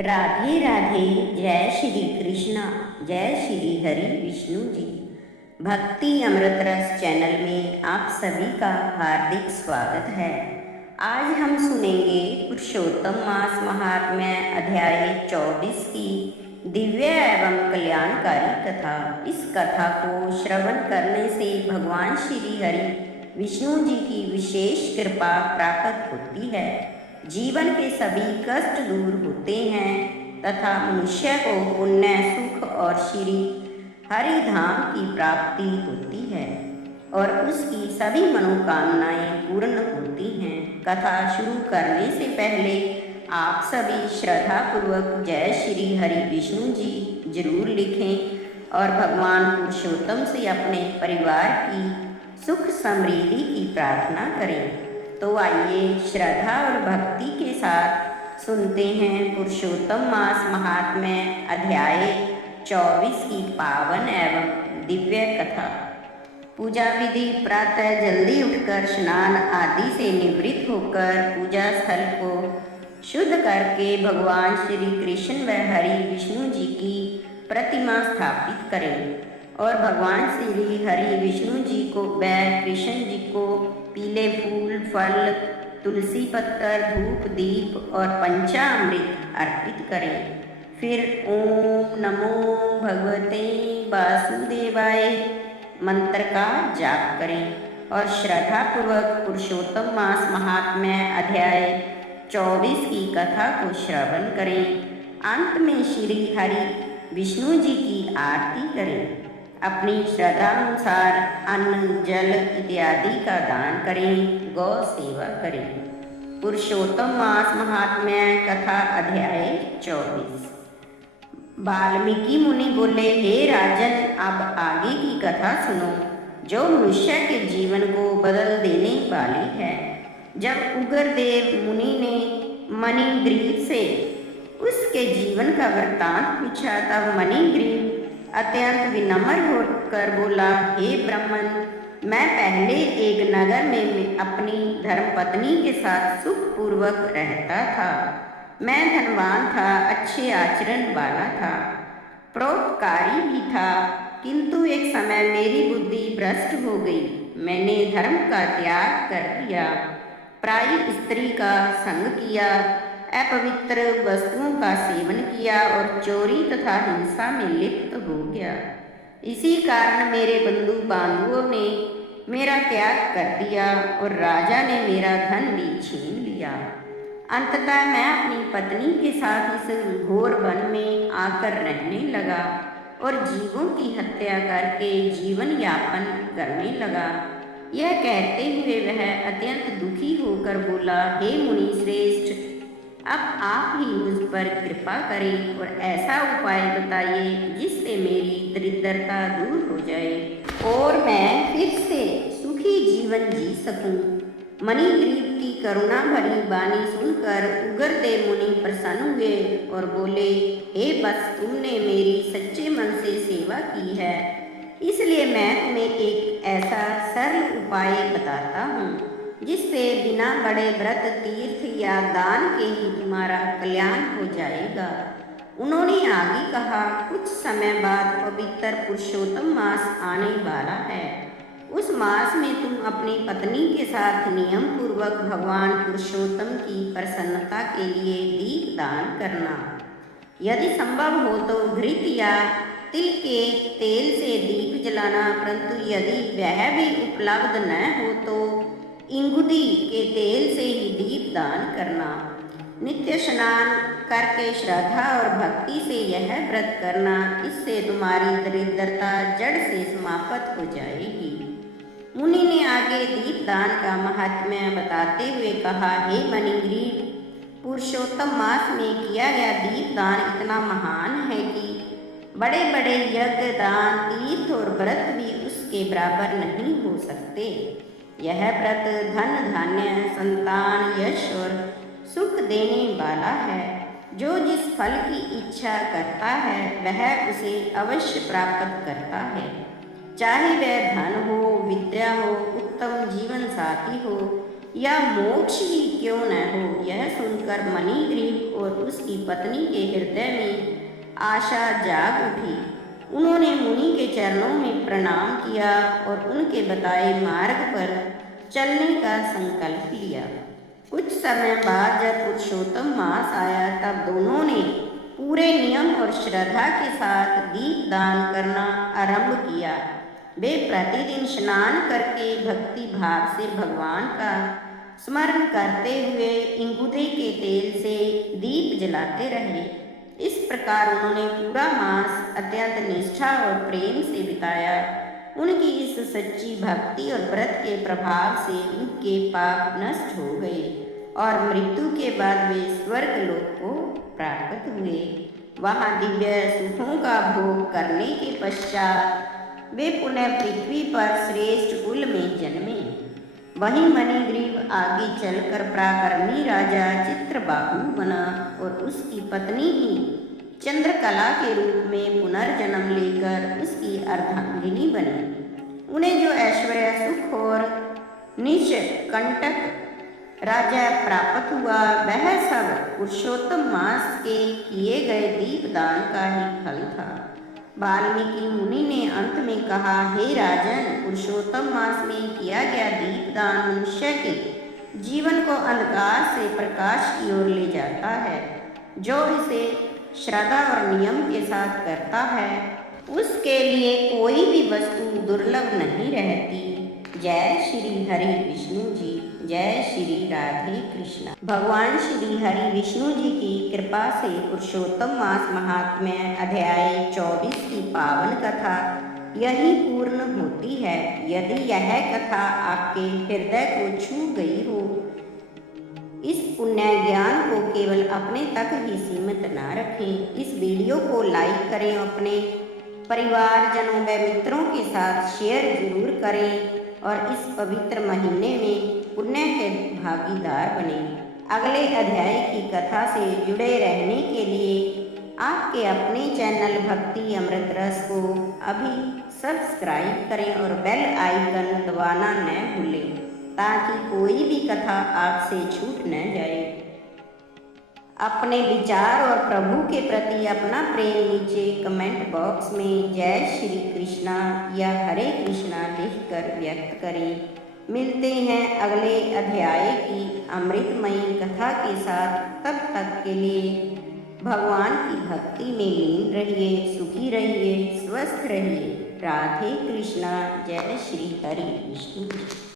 राधे राधे। जय श्री कृष्णा। जय श्री हरि विष्णु जी। भक्ति अमृत रस चैनल में आप सभी का हार्दिक स्वागत है। आज हम सुनेंगे पुरुषोत्तम मास महात्म्य अध्याय 24 की दिव्य एवं कल्याणकारी कथा। इस कथा को श्रवण करने से भगवान श्री हरि विष्णु जी की विशेष कृपा प्राप्त होती है। जीवन के सभी कष्ट दूर होते हैं तथा मनुष्य को पुण्य सुख और श्री हरिधाम की प्राप्ति होती है और उसकी सभी मनोकामनाएं पूर्ण होती हैं। कथा शुरू करने से पहले आप सभी श्रद्धापूर्वक जय श्री हरि विष्णु जी जरूर लिखें और भगवान पुरुषोत्तम से अपने परिवार की सुख समृद्धि की प्रार्थना करें। तो आइए श्रद्धा और भक्ति के साथ सुनते हैं पुरुषोत्तम मास महात्म्य अध्याय 24 की पावन एवं दिव्य कथा। पूजा विधि। प्रातः जल्दी उठकर स्नान आदि से निवृत्त होकर पूजा स्थल को शुद्ध करके भगवान श्री कृष्ण व हरि विष्णु जी की प्रतिमा स्थापित करें और भगवान श्री हरि विष्णु जी को व कृष्ण जी को पीले फूल फल तुलसी पत्तर धूप दीप और पंचामृत अर्पित करें। फिर ओम नमो भगवते वासुदेवाय मंत्र का जाप करें और श्रद्धापूर्वक पुरुषोत्तम मास महात्म्य अध्याय 24 की कथा को श्रवण करें। अंत में श्री हरि विष्णु जी की आरती करें। अपनी श्रद्धानुसार अन्न जल इत्यादि का दान करें। गौ सेवा करें। पुरुषोत्तम मास महात्म्य कथा अध्याय 24। वाल्मीकि मुनि बोले, हे राजन, अब आगे की कथा सुनो जो मनुष्य के जीवन को बदल देने वाली है। जब उग्रदेव मुनि ने मणिग्रीव से उसके जीवन का वृत्तांत पूछा तब मणिग्रीव अत्यंत विनम्र होकर बोला, हे ब्राह्मण, मैं पहले एक नगर में अपनी धर्मपत्नी के साथ सुखपूर्वक रहता था। मैं धनवान था, अच्छे आचरण वाला था, परोपकारी भी था, किंतु एक समय मेरी बुद्धि भ्रष्ट हो गई। मैंने धर्म का त्याग कर दिया, पराई स्त्री का संग किया, अपवित्र वस्तुओं का सेवन किया और चोरी तथा हिंसा में लिप्त हो गया। इसी कारण मेरे बंधु बांधुओं ने मेरा त्याग कर दिया और राजा ने मेरा धन भी छीन लिया। अंततः मैं अपनी पत्नी के साथ इस घोर वन में आकर रहने लगा और जीवों की हत्या करके जीवन यापन करने लगा। यह कहते हुए वह अत्यंत दुखी होकर बोला, हे मुनि श्रेष्ठ, अब आप ही मुझ पर कृपा करें और ऐसा उपाय बताइए जिससे मेरी दरिद्रता दूर हो जाए और मैं फिर से सुखी जीवन जी सकूं। मणिग्रीव की करुणा भरी वाणी सुनकर उग्रदेव मुनि प्रसन्न हुए और बोले, हे बस, तुमने मेरी सच्चे मन से सेवा की है, इसलिए मैं तुम्हें एक ऐसा सरल उपाय बताता हूँ जिससे बिना बड़े व्रत तीर्थ या दान के ही तुम्हारा कल्याण हो जाएगा। उन्होंने आगे कहा, कुछ समय बाद पवित्र पुरुषोत्तम मास आने वाला है। उस मास में तुम अपनी पत्नी के साथ नियम पूर्वक भगवान पुरुषोत्तम की प्रसन्नता के लिए दीप दान करना। यदि संभव हो तो घृत या तिल के तेल से दीप जलाना, परंतु यदि वह भी उपलब्ध न हो तो इंगुदी के तेल से ही दीप दान करना। नित्य स्नान करके श्रद्धा और भक्ति से यह व्रत करना, इससे तुम्हारी दरिद्रता जड़ से समाप्त हो जाएगी। मुनि ने आगे दीप दान का महात्म्य बताते हुए कहा, हे मणिग्रीव, पुरुषोत्तम मास में किया गया दीप दान इतना महान है कि बड़े बड़े यज्ञ दान तीर्थ और व्रत भी उसके बराबर नहीं हो सकते। यह व्रत धन धान्य संतान यश और सुख देने वाला है। जो जिस फल की इच्छा करता है वह उसे अवश्य प्राप्त करता है, चाहे वह धन हो, विद्या हो, उत्तम जीवन साथी हो या मोक्ष ही क्यों न हो। यह सुनकर मणिग्रीव और उसकी पत्नी के हृदय में आशा जाग उठी। उन्होंने मुनि के चरणों में प्रणाम किया और उनके बताए मार्ग पर चलने का संकल्प लिया। कुछ समय बाद जब पुरुषोत्तम मास आया तब दोनों ने पूरे नियम और श्रद्धा के साथ दीपदान करना आरंभ किया। वे प्रतिदिन स्नान करके भक्ति भाव से भगवान का स्मरण करते हुए इंगुदे के तेल से दीप जलाते रहे। इस प्रकार उन्होंने पूरा मास अत्यंत निष्ठा और प्रेम से बिताया। उनकी इस सच्ची भक्ति और व्रत के प्रभाव से उनके पाप नष्ट हो गए और मृत्यु के बाद वे स्वर्ग लोक को प्राप्त हुए। वहाँ दिव्य सुखों का भोग करने के पश्चात वे पुनः पृथ्वी पर श्रेष्ठ कुल में जन्मे। वहीं मणिग्रीव आगे चलकर पराक्रमी राजा चित्रबाहु बना और उसकी पत्नी ही चंद्रकला के रूप में पुनर्जन्म लेकर उसकी अर्धांगिनी बनी। उन्हें जो ऐश्वर्य सुख और निष्कंटक राजा प्राप्त हुआ वह सब पुरुषोत्तम मास के किए गए दीपदान का ही फल था। वाल्मीकि मुनि ने अंत में कहा, हे राजन, पुरुषोत्तम मास में किया गया दीपदान मनुष्य के जीवन को अंधकार से प्रकाश की ओर ले जाता है। जो इसे श्रद्धा और नियम के साथ करता है उसके लिए कोई भी वस्तु दुर्लभ नहीं रहती। जय श्री हरि विष्णु जी, जय श्री राधे कृष्णा। भगवान श्री हरि विष्णु जी की कृपा से पुरुषोत्तम मास महात्म्य अध्याय 24 की पावन कथा यही पूर्ण होती है। यदि यह कथा आपके हृदय को छू गई हो, इस पुण्य ज्ञान को केवल अपने तक ही सीमित न रखें। इस वीडियो को लाइक करें, अपने परिवारजनों व मित्रों के साथ शेयर जरूर करें और इस पवित्र महीने में पुण्य के भागीदार बने। अगले अध्याय की कथा से जुड़े रहने के लिए आपके अपने चैनल भक्ति अमृत रस को अभी सब्सक्राइब करें और बेल आइकन दबाना न भूलें ताकि कोई भी कथा आपसे छूट न जाए। अपने विचार और प्रभु के प्रति अपना प्रेम नीचे कमेंट बॉक्स में जय श्री कृष्णा या हरे कृष्णा लिखकर व्यक्त करें। मिलते हैं अगले अध्याय की अमृतमयी कथा के साथ। तब तक के लिए भगवान की भक्ति में लीन रहिए, सुखी रहिए, स्वस्थ रहिए। राधे कृष्णा। जय श्री हरि विष्णु।